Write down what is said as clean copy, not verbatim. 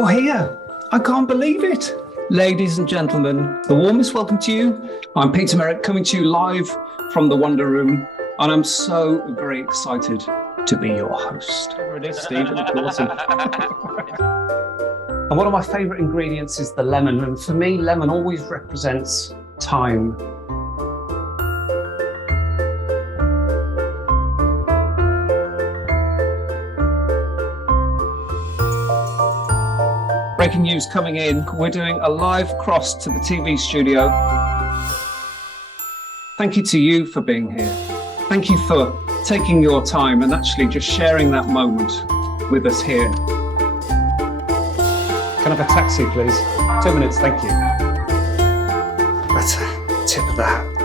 You're here. I can't believe it. Ladies and gentlemen, the warmest welcome to you. I'm Peter Merrett, coming to you live from the Wonder Room, and I'm so very excited to be your host. There it is, Stephen. Awesome. And one of my favourite ingredients is the lemon, and for me, lemon always represents time. Breaking news coming in. We're doing a live cross to the TV studio. Thank you to you for being here. Thank you for taking your time and actually just sharing that moment with us here. Can I have a taxi, please? 2 minutes, thank you. That's a tip of the hat.